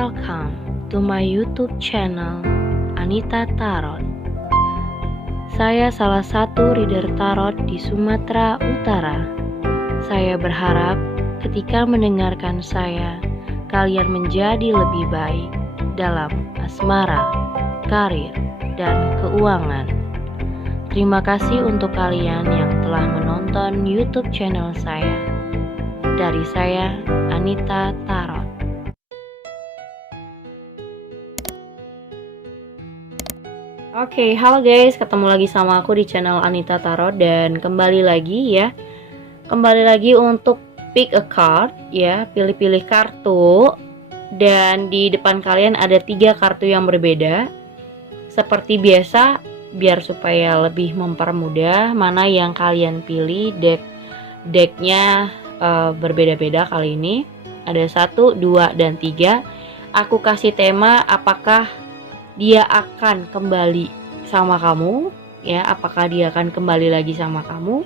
welcome to my YouTube channel Anita Tarot. Saya salah satu reader tarot di Sumatera Utara. Saya berharap ketika mendengarkan saya, kalian menjadi lebih baik dalam asmara, karir, dan keuangan. Terima kasih untuk kalian yang telah menonton YouTube channel saya. Dari saya, Anita Tarot. Oke, halo guys, ketemu lagi sama aku di channel Anita Tarot dan kembali lagi untuk pick a card ya, pilih-pilih kartu. Dan di depan kalian ada 3 kartu yang berbeda. Seperti biasa, biar supaya lebih mempermudah, mana yang kalian pilih, decknya berbeda-beda kali ini. Ada 1, 2, dan 3. Aku kasih tema apakah dia akan kembali sama kamu ya, apakah dia akan kembali lagi sama kamu.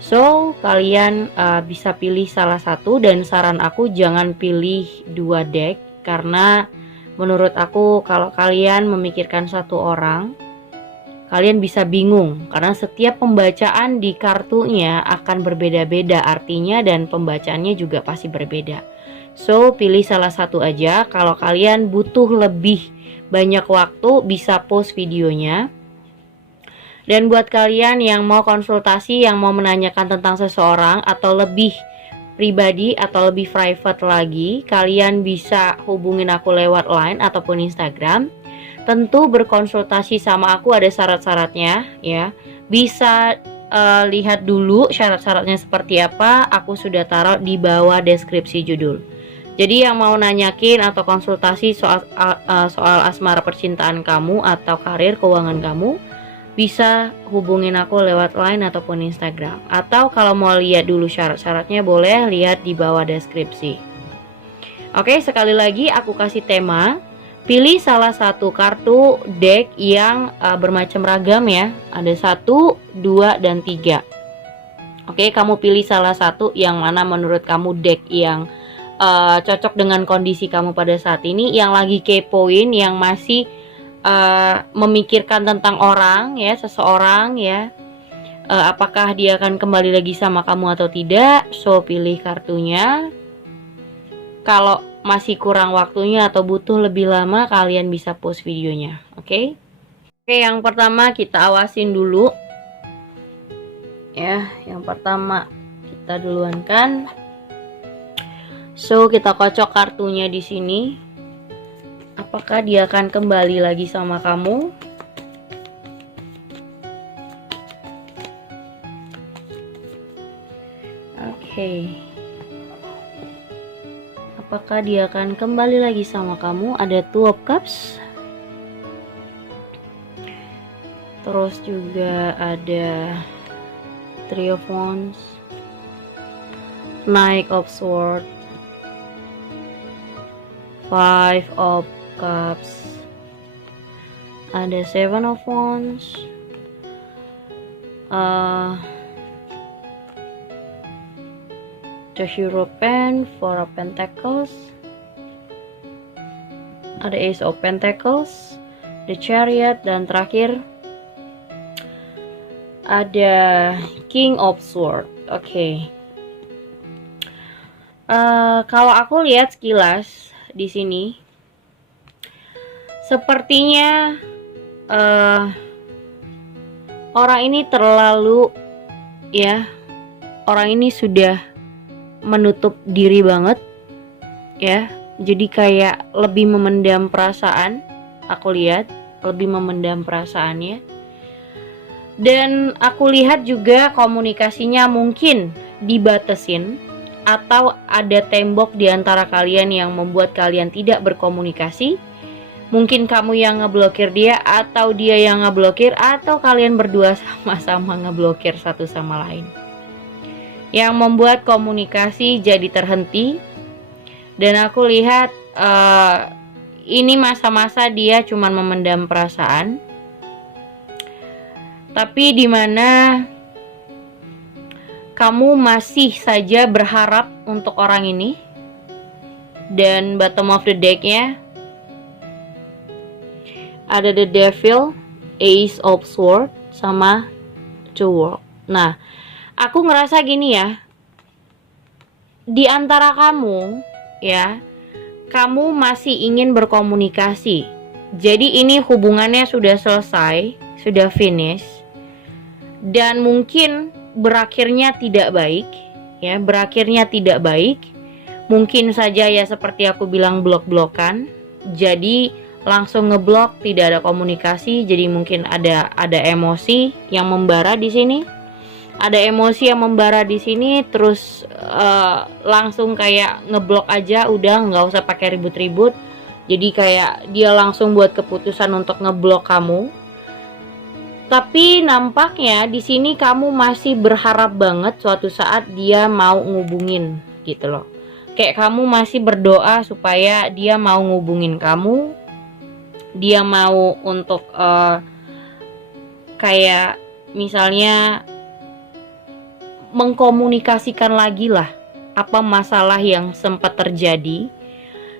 So kalian bisa pilih salah satu, dan saran aku jangan pilih 2 deck, karena menurut aku kalau kalian memikirkan satu orang, kalian bisa bingung karena setiap pembacaan di kartunya akan berbeda-beda artinya, dan pembacaannya juga pasti berbeda. So pilih salah satu aja. Kalau kalian butuh lebih banyak waktu, bisa post videonya. Dan buat kalian yang mau konsultasi, yang mau menanyakan tentang seseorang atau lebih pribadi atau lebih private lagi, kalian bisa hubungin aku lewat line ataupun Instagram. Tentu berkonsultasi sama aku ada syarat-syaratnya ya. Bisa lihat dulu syarat-syaratnya seperti apa, aku sudah taruh di bawah deskripsi judul. Jadi yang mau nanyakin atau konsultasi soal asmara percintaan kamu atau karir keuangan kamu, bisa hubungin aku lewat line ataupun Instagram. Atau kalau mau lihat dulu syarat-syaratnya, boleh lihat di bawah deskripsi. Oke, sekali lagi aku kasih tema. Pilih salah satu kartu deck yang bermacam ragam ya. Ada 1, 2, dan 3. Oke, kamu pilih salah satu yang mana menurut kamu deck yang cocok dengan kondisi kamu pada saat ini, yang lagi kepoin, yang masih memikirkan tentang orang ya, seseorang ya, apakah dia akan kembali lagi sama kamu atau tidak. So pilih kartunya. Kalau masih kurang waktunya atau butuh lebih lama, kalian bisa post videonya. Oke, yang pertama kita awasin dulu ya. Yang pertama kita duluan kan. So kita kocok kartunya di sini. Apakah dia akan kembali lagi sama kamu? Oke. Apakah dia akan kembali lagi sama kamu? Ada 2 of Cups. Terus juga ada 3 of Wands, Knight of Swords, 5 of Cups, ada 7 of Wands, the Hierophant, 4 of Pentacles, ada Ace of Pentacles, the Chariot, dan terakhir ada King of Swords. Oke. Kalau aku lihat sekilas di sini, sepertinya orang ini terlalu ya, orang ini sudah menutup diri banget ya. Jadi kayak lebih memendam perasaan. Aku lihat lebih memendam perasaannya. Dan aku lihat juga komunikasinya mungkin dibatasin, atau ada tembok di antara kalian yang membuat kalian tidak berkomunikasi. Mungkin kamu yang ngeblokir dia, atau dia yang ngeblokir, atau kalian berdua sama-sama ngeblokir satu sama lain, yang membuat komunikasi jadi terhenti. Dan aku lihat ini masa-masa dia cuman memendam perasaan, tapi dimana kamu masih saja berharap untuk orang ini Dan bottom of the deck-nya ada the devil, ace of sword, sama two world. Nah, aku ngerasa gini ya, di antara kamu ya, kamu masih ingin berkomunikasi. Jadi ini hubungannya sudah selesai, sudah finish, dan mungkin berakhirnya tidak baik ya, berakhirnya tidak baik. Mungkin saja ya seperti aku bilang, blok-blokan. Jadi langsung ngeblok, tidak ada komunikasi. Jadi mungkin ada emosi yang membara di sini. Ada emosi yang membara di sini, terus langsung kayak ngeblok aja, udah nggak usah pakai ribut-ribut. Jadi kayak dia langsung buat keputusan untuk ngeblok kamu. Tapi nampaknya di sini kamu masih berharap banget suatu saat dia mau ngubungin gitu loh. Kayak kamu masih berdoa supaya dia mau ngubungin kamu. Dia mau untuk kayak misalnya mengkomunikasikan lagi lah apa masalah yang sempat terjadi.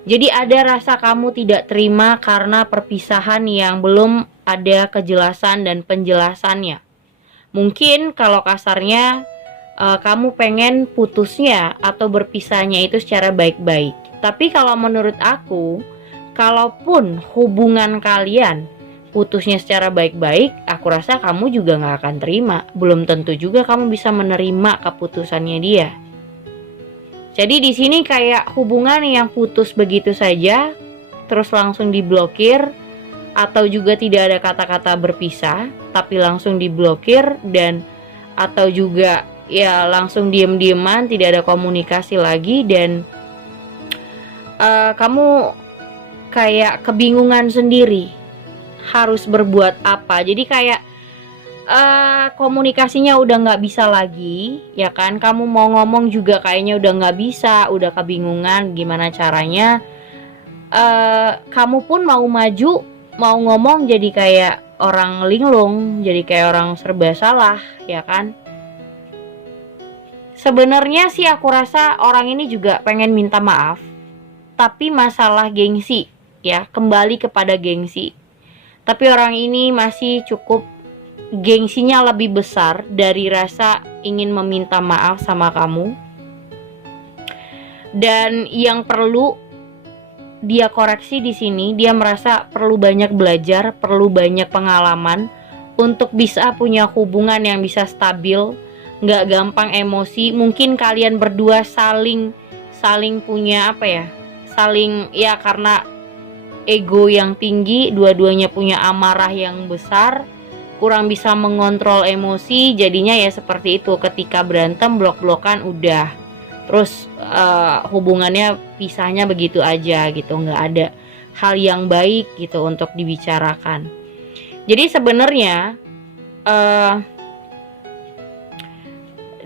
Jadi ada rasa kamu tidak terima karena perpisahan yang belum ada kejelasan dan penjelasannya. Mungkin kalau kasarnya kamu pengen putusnya atau berpisahnya itu secara baik-baik. Tapi kalau menurut aku, kalaupun hubungan kalian putusnya secara baik-baik, aku rasa kamu juga gak akan terima. Belum tentu juga kamu bisa menerima keputusannya dia. Jadi di sini kayak hubungan yang putus begitu saja, terus langsung diblokir, atau juga tidak ada kata-kata berpisah, tapi langsung diblokir, dan atau juga ya langsung diem-dieman, tidak ada komunikasi lagi, dan kamu kayak kebingungan sendiri harus berbuat apa. Jadi kayak komunikasinya udah nggak bisa lagi, ya kan? Kamu mau ngomong juga kayaknya udah nggak bisa, udah kebingungan gimana caranya. Kamu pun mau maju, mau ngomong jadi kayak orang linglung, jadi kayak orang serba salah, ya kan? Sebenarnya sih aku rasa orang ini juga pengen minta maaf, tapi masalah gengsi, ya, kembali kepada gengsi. Tapi orang ini masih cukup gengsinya lebih besar dari rasa ingin meminta maaf sama kamu. Dan yang perlu dia koreksi di sini, dia merasa perlu banyak belajar, perlu banyak pengalaman untuk bisa punya hubungan yang bisa stabil, nggak gampang emosi. Mungkin kalian berdua saling punya apa ya? Saling ya, karena ego yang tinggi, dua-duanya punya amarah yang besar, kurang bisa mengontrol emosi, jadinya ya seperti itu. Ketika berantem, blok-blokan udah, terus hubungannya pisahnya begitu aja gitu, nggak ada hal yang baik gitu untuk dibicarakan. Jadi sebenarnya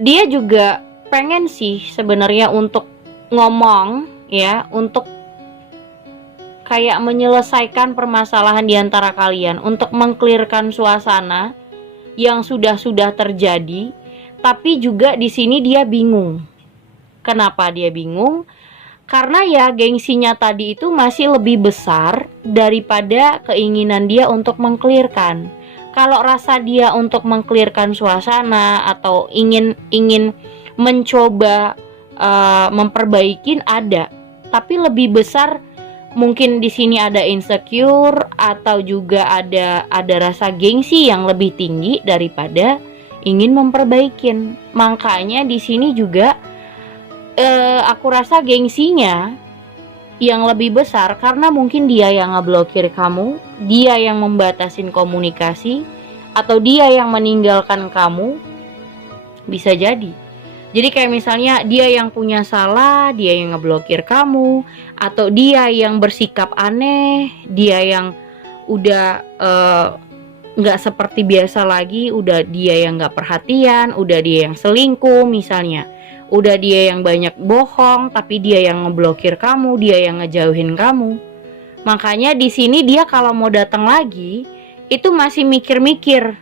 dia juga pengen sih sebenarnya untuk ngomong ya, untuk kayak menyelesaikan permasalahan di antara kalian, untuk mengklirkan suasana yang sudah terjadi. Tapi juga di sini dia bingung. Kenapa dia bingung? Karena ya gengsinya tadi itu masih lebih besar daripada keinginan dia untuk mengklirkan. Kalau rasa dia untuk mengklirkan suasana atau ingin mencoba memperbaikin ada, tapi lebih besar mungkin di sini ada insecure atau juga ada rasa gengsi yang lebih tinggi daripada ingin memperbaikin. Makanya di sini juga aku rasa gengsinya yang lebih besar karena mungkin dia yang ngeblokir kamu, dia yang membatasin komunikasi, atau dia yang meninggalkan kamu. Bisa jadi. Jadi kayak misalnya dia yang punya salah, dia yang ngeblokir kamu, atau dia yang bersikap aneh, dia yang udah nggak seperti biasa lagi, udah dia yang nggak perhatian, udah dia yang selingkuh misalnya, udah dia yang banyak bohong, tapi dia yang ngeblokir kamu, dia yang ngejauhin kamu. Makanya di sini dia kalau mau datang lagi itu masih mikir-mikir,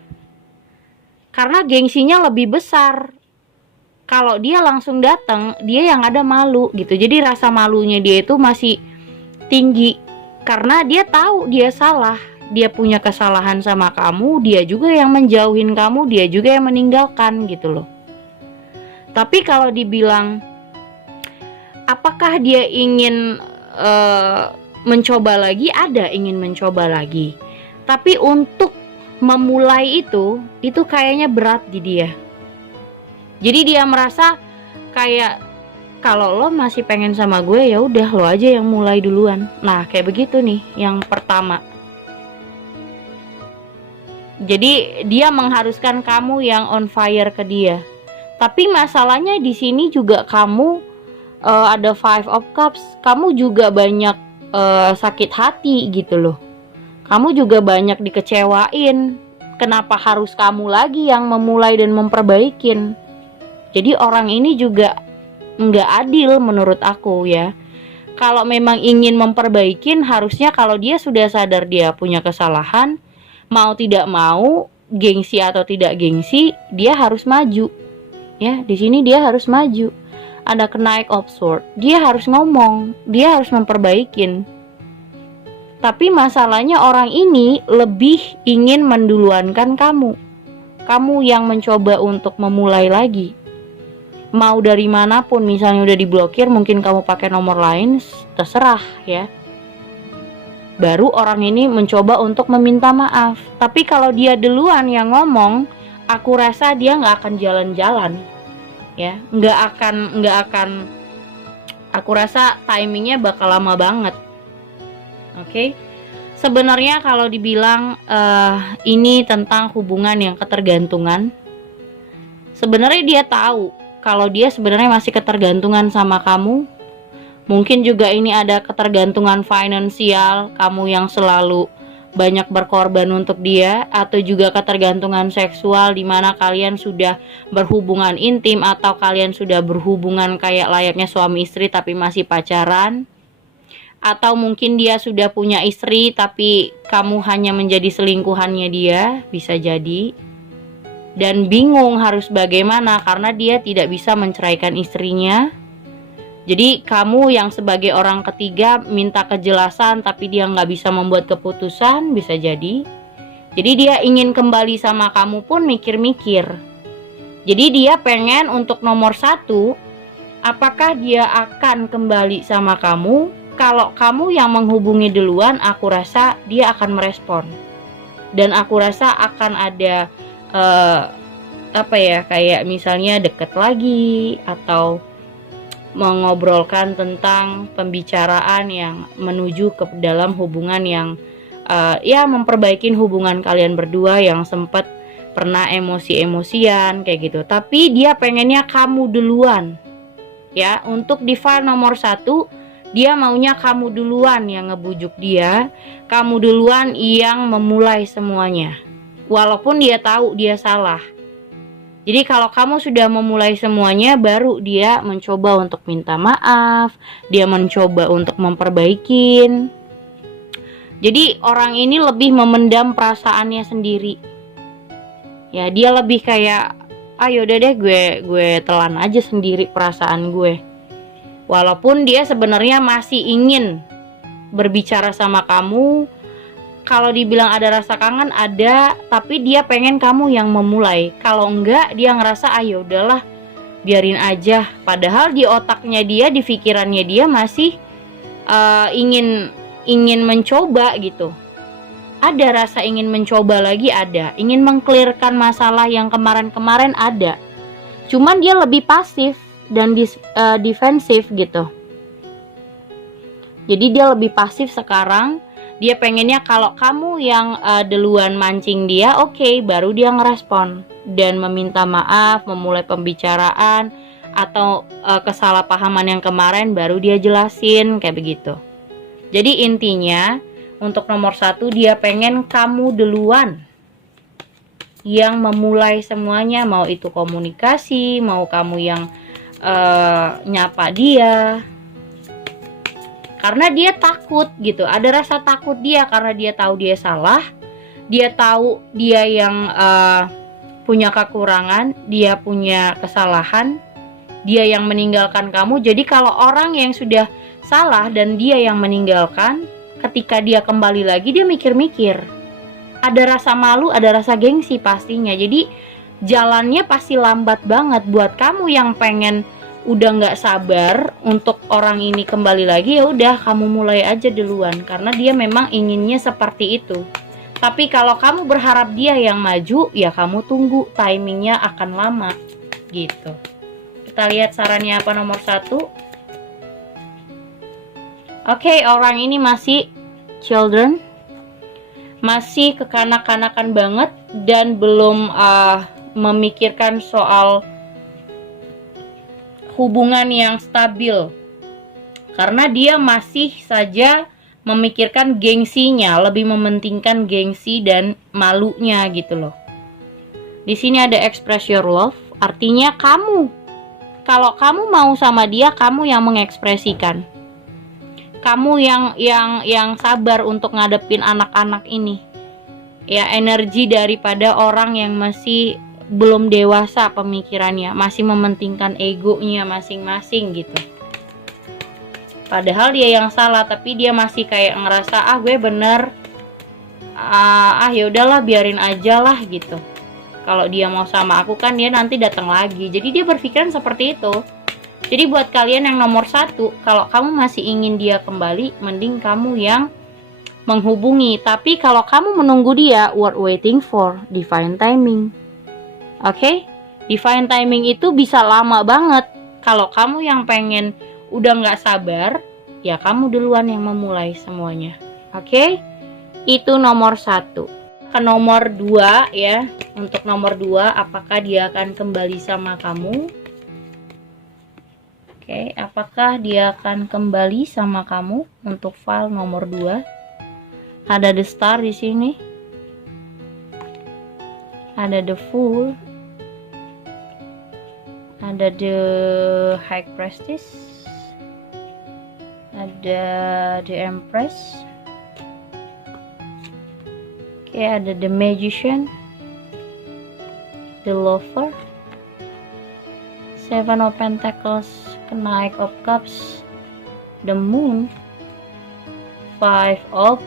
karena gengsinya lebih besar. Kalau dia langsung datang, dia yang ada malu gitu. Jadi rasa malunya dia itu masih tinggi karena dia tahu dia salah, dia punya kesalahan sama kamu, dia juga yang menjauhin kamu, dia juga yang meninggalkan gitu loh. Tapi kalau dibilang apakah dia ingin mencoba lagi, ada ingin mencoba lagi. Tapi untuk memulai itu kayaknya berat di dia. Jadi dia merasa kayak kalau lo masih pengen sama gue ya udah lo aja yang mulai duluan. Nah, kayak begitu nih yang pertama. Jadi dia mengharuskan kamu yang on fire ke dia. Tapi masalahnya di sini juga kamu ada Five of Cups, kamu juga banyak sakit hati gitu loh. Kamu juga banyak dikecewain. Kenapa harus kamu lagi yang memulai dan memperbaikin? Jadi orang ini juga nggak adil menurut aku ya. Kalau memang ingin memperbaikin, harusnya kalau dia sudah sadar dia punya kesalahan, mau tidak mau, gengsi atau tidak gengsi, dia harus maju. Ya, di sini dia harus maju. Ada Knight of Swords, dia harus ngomong, dia harus memperbaikin. Tapi masalahnya orang ini lebih ingin menduluankan kamu. Kamu yang mencoba untuk memulai lagi. Mau dari manapun, misalnya udah diblokir, mungkin kamu pakai nomor lain, terserah ya. Baru orang ini mencoba untuk meminta maaf. Tapi kalau dia duluan yang ngomong, aku rasa dia nggak akan jalan-jalan. Ya, nggak akan aku rasa timingnya bakal lama banget. Oke. Sebenarnya kalau dibilang ini tentang hubungan yang ketergantungan, sebenarnya dia tahu kalau dia sebenarnya masih ketergantungan sama kamu. Mungkin juga ini ada ketergantungan finansial, kamu yang selalu banyak berkorban untuk dia, atau juga ketergantungan seksual di mana kalian sudah berhubungan intim atau kalian sudah berhubungan kayak layaknya suami istri tapi masih pacaran, atau mungkin dia sudah punya istri tapi kamu hanya menjadi selingkuhannya dia, bisa jadi, dan bingung harus bagaimana karena dia tidak bisa menceraikan istrinya. Jadi kamu yang sebagai orang ketiga minta kejelasan tapi dia nggak bisa membuat keputusan, bisa jadi. Jadi dia ingin kembali sama kamu pun mikir-mikir. Jadi dia pengen untuk nomor 1, apakah dia akan kembali sama kamu? Kalau kamu yang menghubungi duluan, aku rasa dia akan merespon. Dan aku rasa akan ada kayak misalnya deket lagi atau mengobrolkan tentang pembicaraan yang menuju ke dalam hubungan yang memperbaiki hubungan kalian berdua yang sempat pernah emosi-emosian kayak gitu. Tapi dia pengennya kamu duluan ya. Untuk di file nomor 1, dia maunya kamu duluan yang ngebujuk dia, kamu duluan yang memulai semuanya walaupun dia tahu dia salah. Jadi kalau kamu sudah memulai semuanya, baru dia mencoba untuk minta maaf, dia mencoba untuk memperbaikin. Jadi orang ini lebih memendam perasaannya sendiri. Ya, dia lebih kayak, ayo udah deh gue telan aja sendiri perasaan gue. Walaupun dia sebenarnya masih ingin berbicara sama kamu. Kalau dibilang ada rasa kangen, ada, tapi dia pengen kamu yang memulai. Kalau enggak, dia ngerasa ayo udahlah biarin aja. Padahal di otaknya dia, di pikirannya dia masih ingin mencoba gitu. Ada rasa ingin mencoba lagi, ada. Ingin mengclearkan masalah yang kemarin-kemarin, ada. Cuman dia lebih pasif dan defensif gitu. Jadi dia lebih pasif sekarang. Dia pengennya kalau kamu yang duluan mancing dia, oke, baru dia ngerespon dan meminta maaf, memulai pembicaraan, atau kesalahpahaman yang kemarin baru dia jelasin kayak begitu. Jadi intinya untuk nomor 1, dia pengen kamu duluan yang memulai semuanya, mau itu komunikasi, mau kamu yang nyapa dia. Karena dia takut gitu, ada rasa takut dia karena dia tahu dia salah, dia tahu dia yang punya kekurangan, dia punya kesalahan. dia yang meninggalkan kamu. Jadi kalau orang yang sudah salah dan dia yang meninggalkan, ketika dia kembali lagi dia mikir-mikir, ada rasa malu, ada rasa gengsi pastinya. Jadi jalannya pasti lambat banget. Buat kamu yang pengen udah nggak sabar untuk orang ini kembali lagi, ya udah kamu mulai aja duluan, karena dia memang inginnya seperti itu. Tapi kalau kamu berharap dia yang maju, ya kamu tunggu, timingnya akan lama gitu. Kita lihat sarannya apa nomor 1. Oke, orang ini masih children, masih kekanak-kanakan banget dan belum memikirkan soal hubungan yang stabil, karena dia masih saja memikirkan gengsinya, lebih mementingkan gengsi dan malunya gitu loh. Di sini ada express your love, artinya kamu, kalau kamu mau sama dia, kamu yang mengekspresikan, kamu yang sabar untuk ngadepin anak-anak ini ya, energi daripada orang yang masih belum dewasa pemikirannya, masih mementingkan egonya masing-masing gitu. Padahal dia yang salah, tapi dia masih kayak ngerasa gue bener, ya udahlah biarin aja lah gitu. Kalau dia mau sama aku kan dia nanti datang lagi. Jadi dia berpikiran seperti itu. Jadi buat kalian yang nomor 1, kalau kamu masih ingin dia kembali, mending kamu yang menghubungi. Tapi kalau kamu menunggu dia, worth waiting for, divine timing. Oke, divine timing itu bisa lama banget. Kalau kamu yang pengen udah nggak sabar, ya kamu duluan yang memulai semuanya. Oke, itu nomor 1. Ke nomor 2 ya. Untuk nomor 2, apakah dia akan kembali sama kamu? Oke, apakah dia akan kembali sama kamu? Untuk file nomor 2, ada the star di sini, ada the fool, ada the high priestess, ada the empress, oke, ada the magician, the lover, seven of pentacles, knight of cups, the moon, five of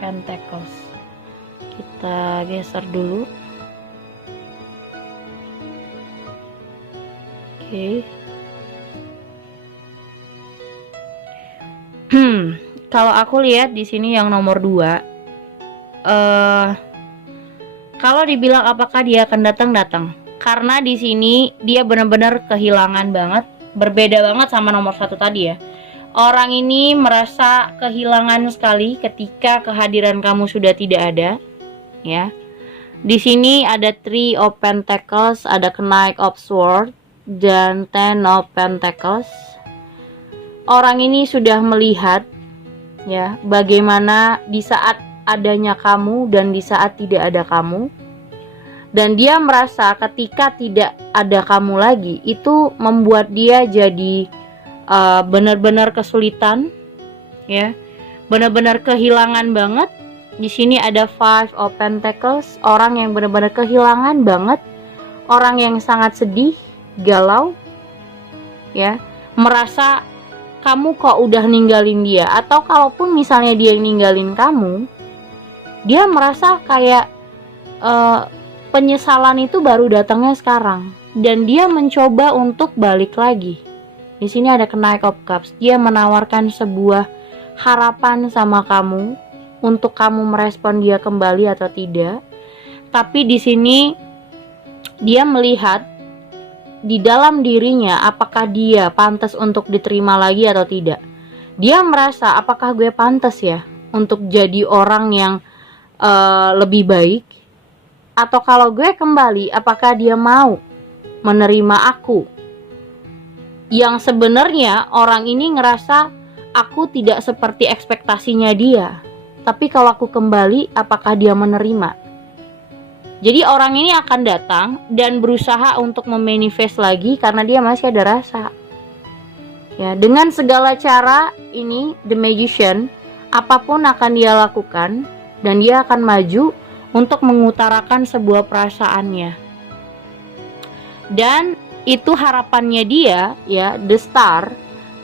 pentacles. Kita geser dulu. Oke. Kalau aku lihat di sini yang nomor 2, kalau dibilang apakah dia akan datang, karena di sini dia benar-benar kehilangan banget, berbeda banget sama nomor 1 tadi ya. Orang ini merasa kehilangan sekali ketika kehadiran kamu sudah tidak ada, ya. Di sini ada Three of Pentacles, ada Knight of Swords, dan Ten of Pentacles. Orang ini sudah melihat ya bagaimana di saat adanya kamu dan di saat tidak ada kamu, dan dia merasa ketika tidak ada kamu lagi itu membuat dia jadi benar-benar kesulitan ya, benar-benar kehilangan banget. Di sini ada Five of Pentacles, orang yang benar-benar kehilangan banget, orang yang sangat sedih, galau ya, merasa kamu kok udah ninggalin dia, atau kalaupun misalnya dia yang ninggalin kamu, dia merasa kayak penyesalan itu baru datangnya sekarang, dan dia mencoba untuk balik lagi. Di sini ada Knight of Cups, dia menawarkan sebuah harapan sama kamu untuk kamu merespon dia kembali atau tidak. Tapi di sini dia melihat di dalam dirinya apakah dia pantas untuk diterima lagi atau tidak. Dia merasa apakah gue pantas ya untuk jadi orang yang lebih baik, atau kalau gue kembali apakah dia mau menerima aku. Yang sebenarnya orang ini ngerasa aku tidak seperti ekspektasinya dia, tapi kalau aku kembali apakah dia menerima. Jadi orang ini akan datang dan berusaha untuk memanifest lagi karena dia masih ada rasa. Ya, dengan segala cara ini the magician, apapun akan dia lakukan dan dia akan maju untuk mengutarakan sebuah perasaannya. Dan itu harapannya dia, ya, the star,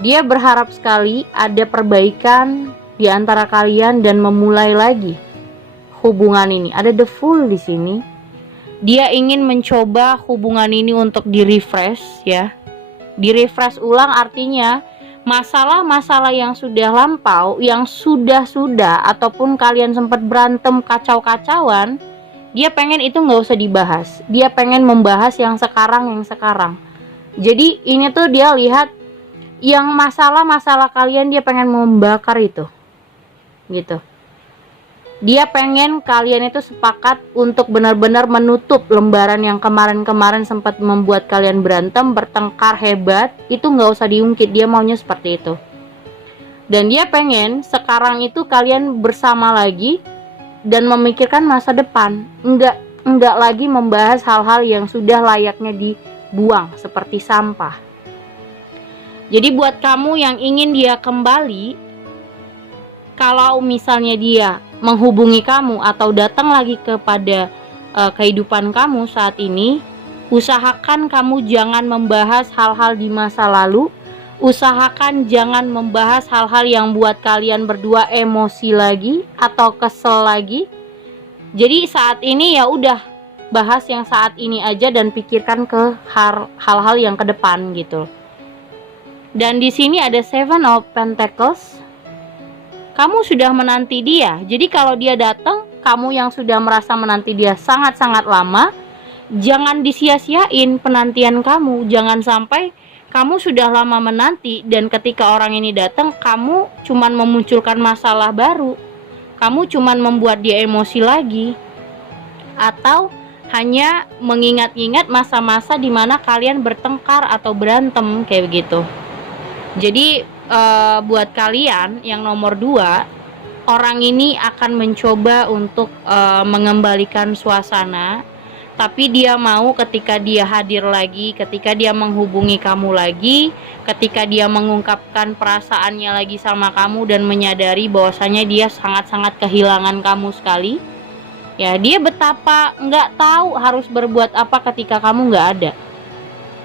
dia berharap sekali ada perbaikan di antara kalian dan memulai lagi hubungan ini. Ada the fool di sini. Dia ingin mencoba hubungan ini untuk di-refresh, ya. Di-refresh ulang artinya masalah-masalah yang sudah lampau, yang sudah-sudah, ataupun kalian sempat berantem kacau-kacauan, dia pengen itu nggak usah dibahas. Dia pengen membahas yang sekarang. Jadi ini tuh dia lihat yang masalah-masalah kalian, dia pengen membakar itu, gitu. Dia pengen kalian itu sepakat untuk benar-benar menutup lembaran yang kemarin-kemarin sempat membuat kalian berantem, bertengkar hebat. Itu nggak usah diungkit, dia maunya seperti itu. Dan dia pengen sekarang itu kalian bersama lagi dan memikirkan masa depan. Enggak lagi membahas hal-hal yang sudah layaknya dibuang seperti sampah. Jadi buat kamu yang ingin dia kembali, kalau misalnya dia menghubungi kamu atau datang lagi kepada kehidupan kamu saat ini, usahakan kamu jangan membahas hal-hal di masa lalu. Usahakan jangan membahas hal-hal yang buat kalian berdua emosi lagi atau kesel lagi. Jadi saat ini ya udah, bahas yang saat ini aja dan pikirkan ke hal-hal yang ke depan gitu. Dan di sini ada Seven of Pentacles. Kamu sudah menanti dia. Jadi kalau dia datang, kamu yang sudah merasa menanti dia sangat-sangat lama, jangan disia-siain penantian kamu. Jangan sampai kamu sudah lama menanti dan ketika orang ini datang, kamu cuman memunculkan masalah baru. Kamu cuman membuat dia emosi lagi. Atau hanya mengingat-ingat masa-masa dimana kalian bertengkar atau berantem kayak begitu. Jadi buat kalian yang nomor 2, orang ini akan mencoba untuk mengembalikan suasana, tapi dia mau ketika dia hadir lagi, ketika dia menghubungi kamu lagi, ketika dia mengungkapkan perasaannya lagi sama kamu dan menyadari bahwasanya dia sangat-sangat kehilangan kamu sekali, ya, dia betapa nggak tahu harus berbuat apa ketika kamu nggak ada.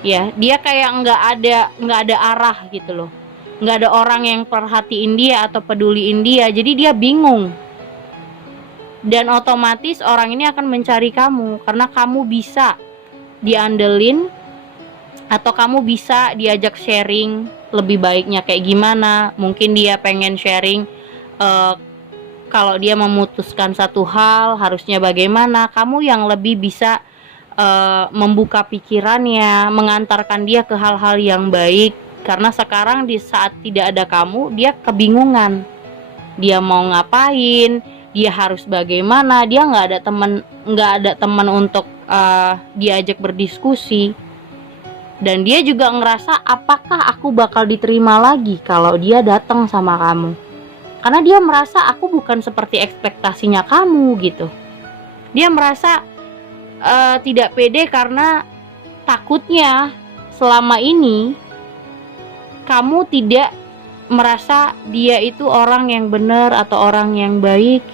Ya, dia kayak nggak ada arah gitu loh. Nggak ada orang yang perhatiin dia atau peduliin dia, jadi dia bingung. Dan otomatis orang ini akan mencari kamu karena kamu bisa diandelin atau kamu bisa diajak sharing lebih baiknya kayak gimana. Mungkin dia pengen sharing kalau dia memutuskan satu hal harusnya bagaimana. Kamu yang lebih bisa membuka pikirannya, mengantarkan dia ke hal-hal yang baik. Karena sekarang di saat tidak ada kamu, dia kebingungan. Dia mau ngapain, dia harus bagaimana, dia nggak ada teman untuk diajak berdiskusi. Dan dia juga ngerasa apakah aku bakal diterima lagi kalau dia datang sama kamu. Karena dia merasa aku bukan seperti ekspektasinya kamu gitu. Dia merasa tidak pede karena takutnya selama ini kamu tidak merasa dia itu orang yang benar atau orang yang baik,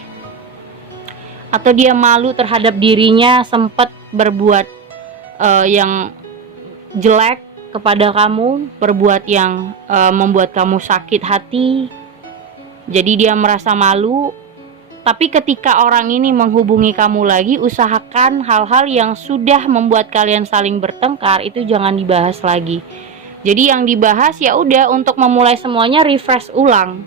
atau dia malu terhadap dirinya sempat berbuat yang jelek kepada kamu, berbuat yang membuat kamu sakit hati. Jadi dia merasa malu. Tapi ketika orang ini menghubungi kamu lagi, usahakan hal-hal yang sudah membuat kalian saling bertengkar itu jangan dibahas lagi. Jadi yang dibahas ya udah untuk memulai semuanya refresh ulang.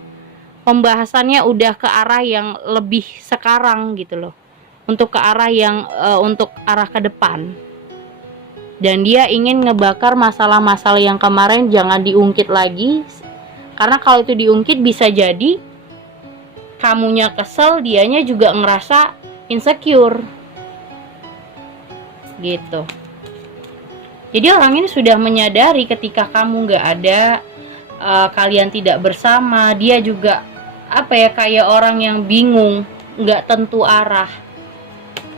Pembahasannya udah ke arah yang lebih sekarang gitu loh. Untuk ke arah yang untuk arah ke depan. Dan dia ingin ngebakar masalah-masalah yang kemarin jangan diungkit lagi. Karena kalau itu diungkit bisa jadi kamunya kesel, dianya juga ngerasa insecure gitu. Jadi orang ini sudah menyadari ketika kamu nggak ada, kalian tidak bersama, dia juga kayak orang yang bingung, nggak tentu arah.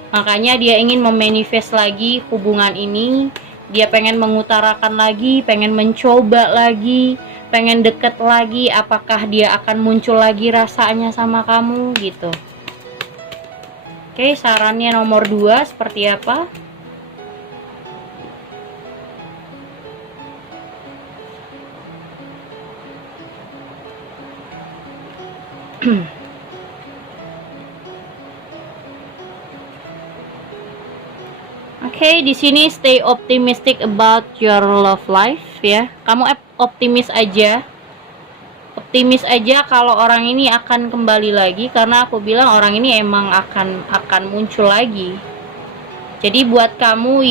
Makanya dia ingin memanifest lagi hubungan ini. Dia pengen mengutarakan lagi, pengen mencoba lagi, pengen deket lagi. Apakah dia akan muncul lagi rasanya sama kamu gitu. Oke, sarannya nomor 2 seperti apa? Oke, di sini stay optimistic about your love life ya. Kamu optimis aja. Optimis aja kalau orang ini akan kembali lagi, karena aku bilang orang ini emang akan muncul lagi. Jadi buat kamu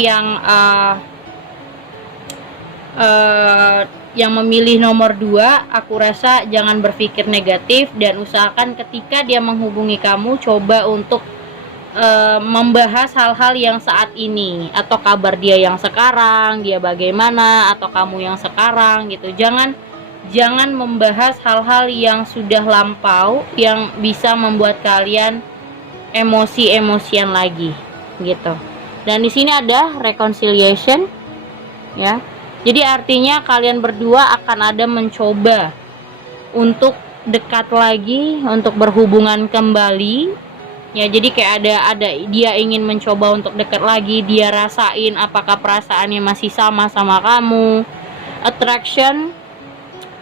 yang memilih nomor 2, aku rasa jangan berpikir negatif dan usahakan ketika dia menghubungi kamu coba untuk membahas hal-hal yang saat ini, atau kabar dia yang sekarang, dia bagaimana, atau kamu yang sekarang gitu. Jangan membahas hal-hal yang sudah lampau yang bisa membuat kalian emosi-emosian lagi gitu. Dan di sini ada reconciliation ya. Jadi artinya kalian berdua akan ada mencoba untuk dekat lagi, untuk berhubungan kembali. Ya, jadi kayak ada dia ingin mencoba untuk dekat lagi, dia rasain apakah perasaannya masih sama kamu. Attraction,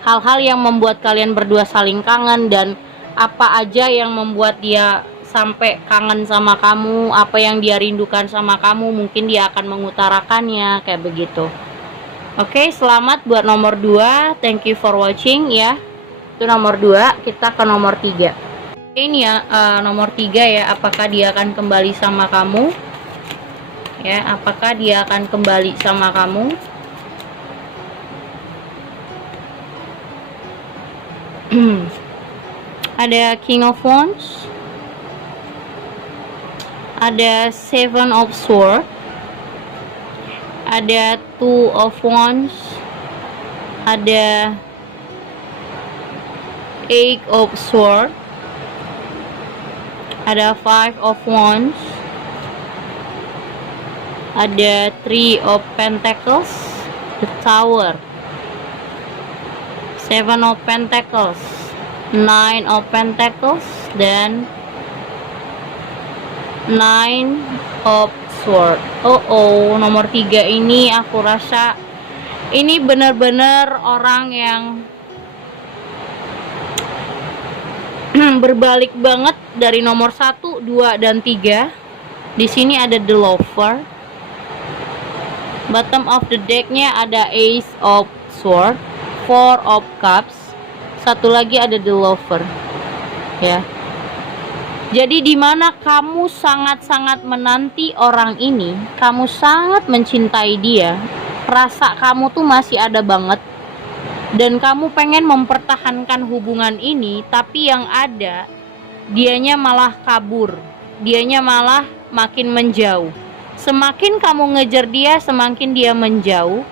hal-hal yang membuat kalian berdua saling kangen, dan apa aja yang membuat dia sampai kangen sama kamu, apa yang dia rindukan sama kamu, mungkin dia akan mengutarakannya kayak begitu. Oke, selamat buat nomor 2. Thank you for watching ya. Itu nomor 2, kita ke nomor 3. Ini ya, nomor 3 ya, apakah dia akan kembali sama kamu ya, apakah dia akan kembali sama kamu. Ada King of Wands, ada Seven of Swords, ada Two of Wands, ada Eight of Swords, ada Five of Wands, ada Three of Pentacles, the Tower, Seven of Pentacles, Nine of Pentacles, dan Nine of Swords. Nomor 3 ini aku rasa ini benar-benar orang yang berbalik banget dari nomor 1, 2, dan 3. Di sini ada The Lover. Bottom of the decknya ada Ace of Swords, Four of Cups, satu lagi ada The Lover ya. Jadi dimana kamu sangat-sangat menanti orang ini, kamu sangat mencintai dia, rasa kamu tuh masih ada banget, dan kamu pengen mempertahankan hubungan ini, tapi yang ada dianya malah kabur, dianya malah makin menjauh. Semakin kamu ngejar dia, semakin dia menjauh.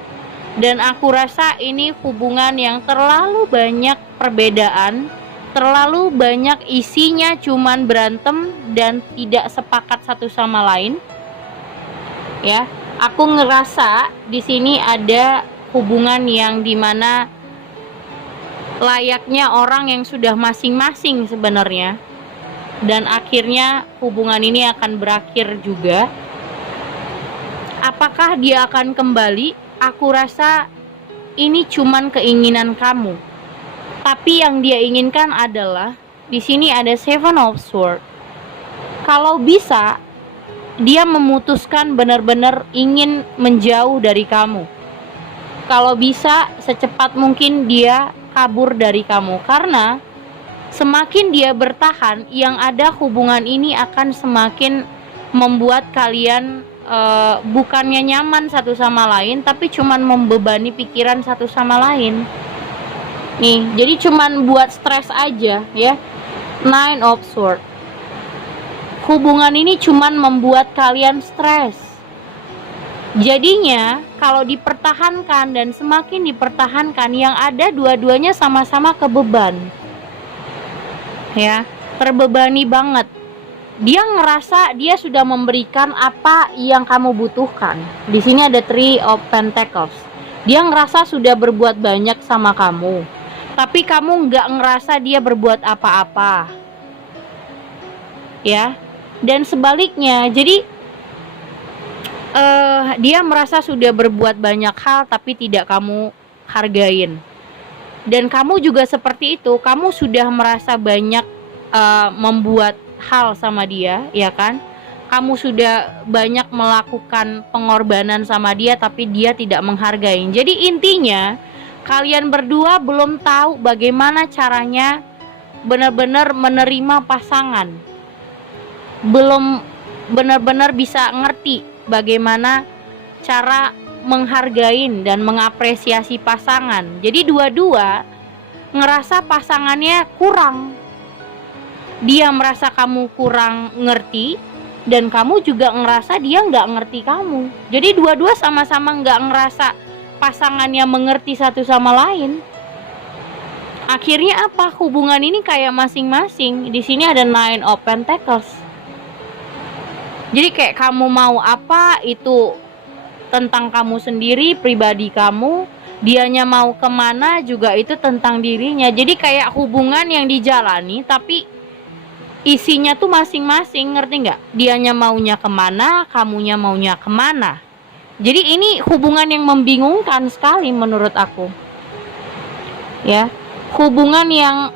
Dan aku rasa ini hubungan yang terlalu banyak perbedaan, terlalu banyak isinya cuman berantem dan tidak sepakat satu sama lain. Ya, aku ngerasa di sini ada hubungan yang dimana layaknya orang yang sudah masing-masing sebenarnya, dan akhirnya hubungan ini akan berakhir juga. Apakah dia akan kembali? Aku rasa ini cuman keinginan kamu, tapi yang dia inginkan adalah di sini ada Seven of Swords. Kalau bisa dia memutuskan benar-benar ingin menjauh dari kamu. Kalau bisa secepat mungkin dia kabur dari kamu, karena semakin dia bertahan, yang ada hubungan ini akan semakin membuat kalian bukannya nyaman satu sama lain, tapi cuman membebani pikiran satu sama lain. Nih, jadi cuman buat stres aja ya. Nine of Swords. Hubungan ini cuman membuat kalian stres. Jadinya kalau dipertahankan dan semakin dipertahankan, yang ada dua-duanya sama-sama kebeban. Ya, terbebani banget. Dia ngerasa dia sudah memberikan apa yang kamu butuhkan. Di sini ada Three of Pentacles. Dia ngerasa sudah berbuat banyak sama kamu, tapi kamu nggak ngerasa dia berbuat apa-apa. Ya, dan sebaliknya. Jadi dia merasa sudah berbuat banyak hal tapi tidak kamu hargain. Dan kamu juga seperti itu. Kamu sudah merasa banyak membuat hal sama dia, ya kan? Kamu sudah banyak melakukan pengorbanan sama dia, tapi dia tidak menghargai. Jadi intinya kalian berdua belum tahu bagaimana caranya benar-benar menerima pasangan. Belum benar-benar bisa ngerti bagaimana cara menghargai dan mengapresiasi pasangan. Jadi dua-dua ngerasa pasangannya kurang. Dia merasa kamu kurang ngerti, dan kamu juga ngerasa dia nggak ngerti kamu. Jadi dua-dua sama-sama nggak ngerasa pasangannya mengerti satu sama lain. Akhirnya apa? Hubungan ini kayak masing-masing. Di sini ada Nine of Pentacles. Jadi kayak kamu mau apa itu tentang kamu sendiri, pribadi kamu. Dianya mau kemana juga itu tentang dirinya. Jadi kayak hubungan yang dijalani tapi isinya tuh masing-masing, ngerti nggak? Dianya maunya kemana, kamunya maunya kemana. Jadi ini hubungan yang membingungkan sekali menurut aku. Ya, hubungan yang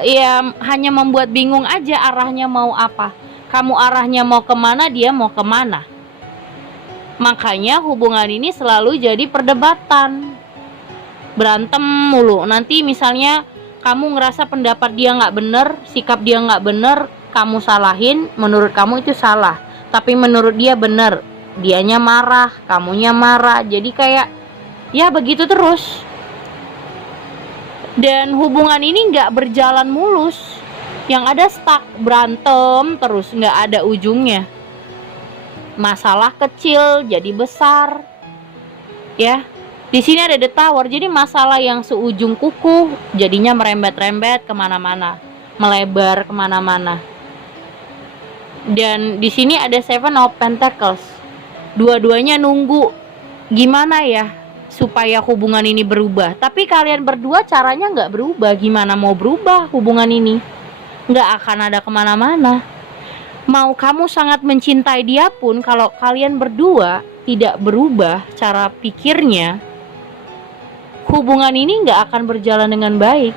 ya hanya membuat bingung aja arahnya mau apa. Kamu arahnya mau kemana, dia mau kemana. Makanya hubungan ini selalu jadi perdebatan. Berantem mulu. Nanti misalnya kamu ngerasa pendapat dia nggak bener, sikap dia nggak bener, kamu salahin, menurut kamu itu salah. Tapi menurut dia bener. Dianya marah, kamunya marah. Jadi kayak ya begitu terus. Dan hubungan ini nggak berjalan mulus. Yang ada stuck, berantem terus, nggak ada ujungnya. Masalah kecil jadi besar. Ya. Di sini ada The Tower. Jadi masalah yang seujung kuku jadinya merembet-rembet kemana-mana, melebar kemana-mana. Dan di sini ada Seven of Pentacles. Dua-duanya nunggu gimana ya supaya hubungan ini berubah. Tapi kalian berdua caranya nggak berubah. Gimana mau berubah hubungan ini? Nggak akan ada kemana-mana. Mau kamu sangat mencintai dia pun, kalau kalian berdua tidak berubah cara pikirnya, hubungan ini nggak akan berjalan dengan baik.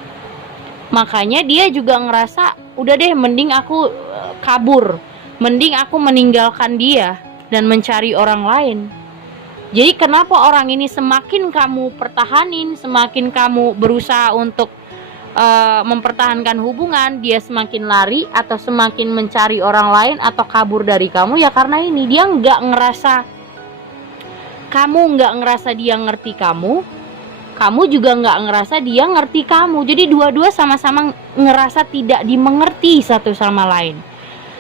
Makanya dia juga ngerasa, udah deh mending aku kabur, mending aku meninggalkan dia dan mencari orang lain. Jadi kenapa orang ini semakin kamu pertahanin, semakin kamu berusaha untuk mempertahankan hubungan, dia semakin lari atau semakin mencari orang lain atau kabur dari kamu, ya karena ini dia nggak ngerasa, kamu nggak ngerasa dia ngerti kamu, kamu juga nggak ngerasa dia ngerti kamu. Jadi dua-dua sama-sama ngerasa tidak dimengerti satu sama lain.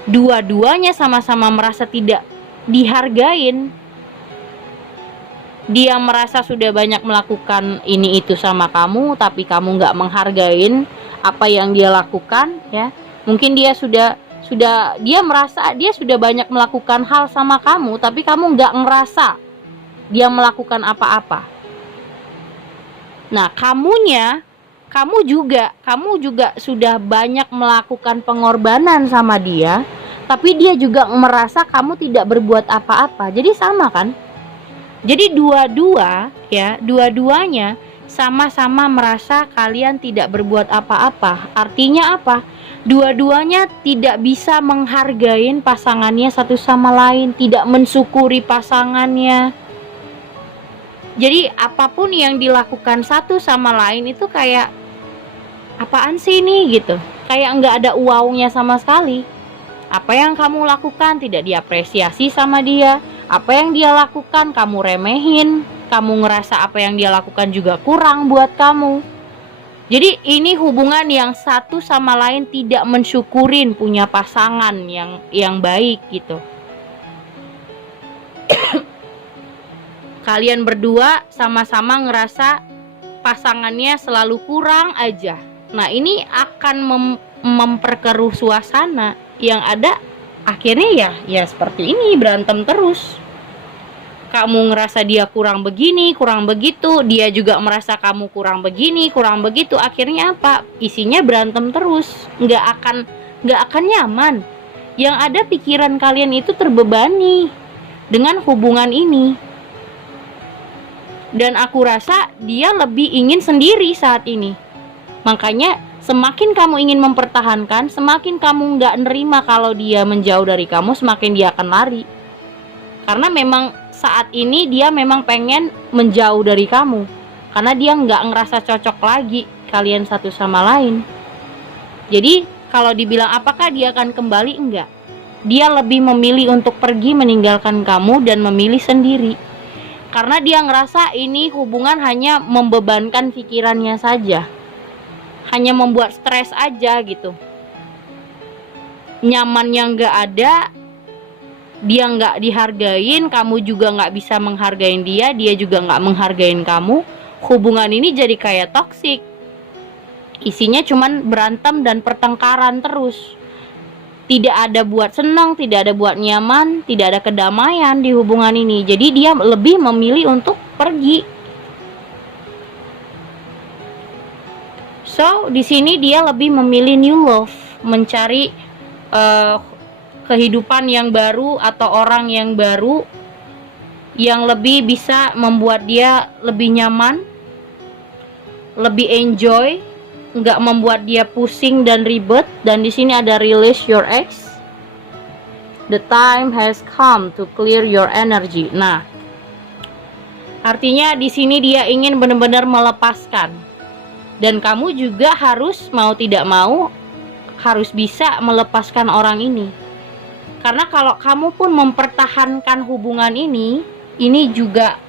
Dua-duanya sama-sama merasa tidak dihargain. Dia merasa sudah banyak melakukan ini itu sama kamu, tapi kamu nggak menghargain apa yang dia lakukan, ya. Mungkin dia dia merasa dia sudah banyak melakukan hal sama kamu, tapi kamu nggak ngerasa dia melakukan apa-apa. Nah, kamu juga sudah banyak melakukan pengorbanan sama dia, tapi dia juga merasa kamu tidak berbuat apa-apa. Jadi sama kan? Jadi dua-duanya sama-sama merasa kalian tidak berbuat apa-apa. Artinya apa? Dua-duanya tidak bisa menghargai pasangannya satu sama lain, tidak mensyukuri pasangannya. Jadi apapun yang dilakukan satu sama lain itu kayak apaan sih ini gitu. Kayak nggak ada wow-nya sama sekali. Apa yang kamu lakukan tidak diapresiasi sama dia. Apa yang dia lakukan kamu remehin. Kamu ngerasa apa yang dia lakukan juga kurang buat kamu. Jadi ini hubungan yang satu sama lain tidak mensyukurin punya pasangan yang baik gitu. Kalian berdua sama-sama ngerasa pasangannya selalu kurang aja. Nah ini akan memperkeruh suasana. Yang ada akhirnya ya seperti ini, berantem terus. Kamu ngerasa dia kurang begini, kurang begitu, dia juga merasa kamu kurang begini, kurang begitu. Akhirnya apa? Isinya berantem terus. Nggak akan nyaman. Yang ada pikiran kalian itu terbebani dengan hubungan ini. Dan aku rasa dia lebih ingin sendiri saat ini. Makanya Semakin kamu ingin mempertahankan, semakin kamu nggak nerima kalau dia menjauh dari kamu, semakin dia akan lari. Karena memang saat ini dia memang pengen menjauh dari kamu, karena dia nggak ngerasa cocok lagi kalian satu sama lain. Jadi kalau dibilang apakah dia akan kembali, enggak. Dia lebih memilih untuk pergi meninggalkan kamu dan memilih sendiri. Karena dia ngerasa ini hubungan hanya membebankan pikirannya saja, hanya membuat stres aja gitu. Nyamannya nggak ada, dia nggak dihargain, kamu juga nggak bisa menghargain dia, dia juga nggak menghargain kamu. Hubungan ini jadi kayak toksik. Isinya cuman berantem dan pertengkaran terus. Tidak ada buat senang, tidak ada buat nyaman, tidak ada kedamaian di hubungan ini. Jadi dia lebih memilih untuk pergi. So, di sini dia lebih memilih new love, mencari kehidupan yang baru atau orang yang baru yang lebih bisa membuat dia lebih nyaman, lebih enjoy, nggak membuat dia pusing dan ribet. Dan di sini ada release your ex. The time has come to clear your energy. Nah, artinya di sini dia ingin benar-benar melepaskan. Dan kamu juga harus mau tidak mau harus bisa melepaskan orang ini. Karena kalau kamu pun mempertahankan hubungan ini juga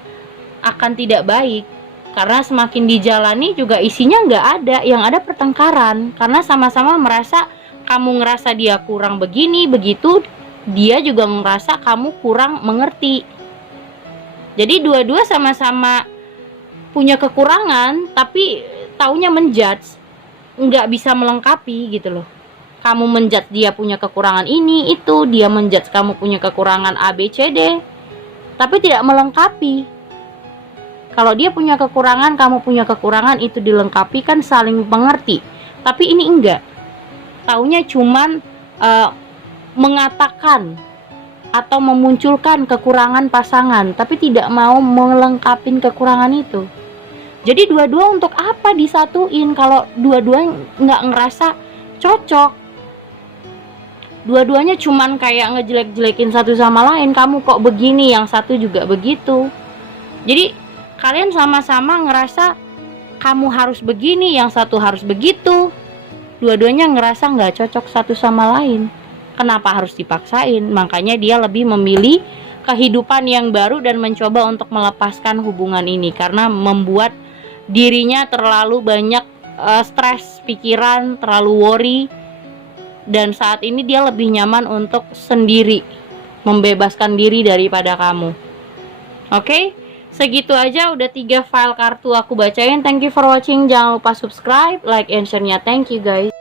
akan tidak baik. Karena semakin dijalani juga isinya nggak ada, yang ada pertengkaran. Karena sama-sama merasa kamu ngerasa dia kurang begini, begitu, dia juga ngerasa kamu kurang mengerti. Jadi dua-dua sama-sama punya kekurangan, tapi taunya menjudge, nggak bisa melengkapi gitu loh. Kamu menjudge dia punya kekurangan ini, itu, dia menjudge kamu punya kekurangan A, B, C, D, tapi tidak melengkapi. Kalau dia punya kekurangan, kamu punya kekurangan, itu dilengkapi, kan saling mengerti. Tapi ini enggak. Taunya cuman mengatakan atau memunculkan kekurangan pasangan, tapi tidak mau melengkapi kekurangan itu. Jadi dua-dua untuk apa disatuin kalau dua-dua nggak ngerasa cocok? Dua-duanya cuman kayak ngejelek-jelekin satu sama lain. Kamu kok begini, yang satu juga begitu. Jadi kalian sama-sama ngerasa kamu harus begini, yang satu harus begitu. Dua-duanya ngerasa nggak cocok satu sama lain. Kenapa harus dipaksain? Makanya dia lebih memilih kehidupan yang baru dan mencoba untuk melepaskan hubungan ini. Karena membuat dirinya terlalu banyak stres pikiran, terlalu worry. Dan saat ini dia lebih nyaman untuk sendiri, membebaskan diri daripada kamu. Oke? Segitu aja, udah 3 file kartu aku bacain. Thank you for watching. Jangan lupa subscribe, like, and share-nya. Thank you guys.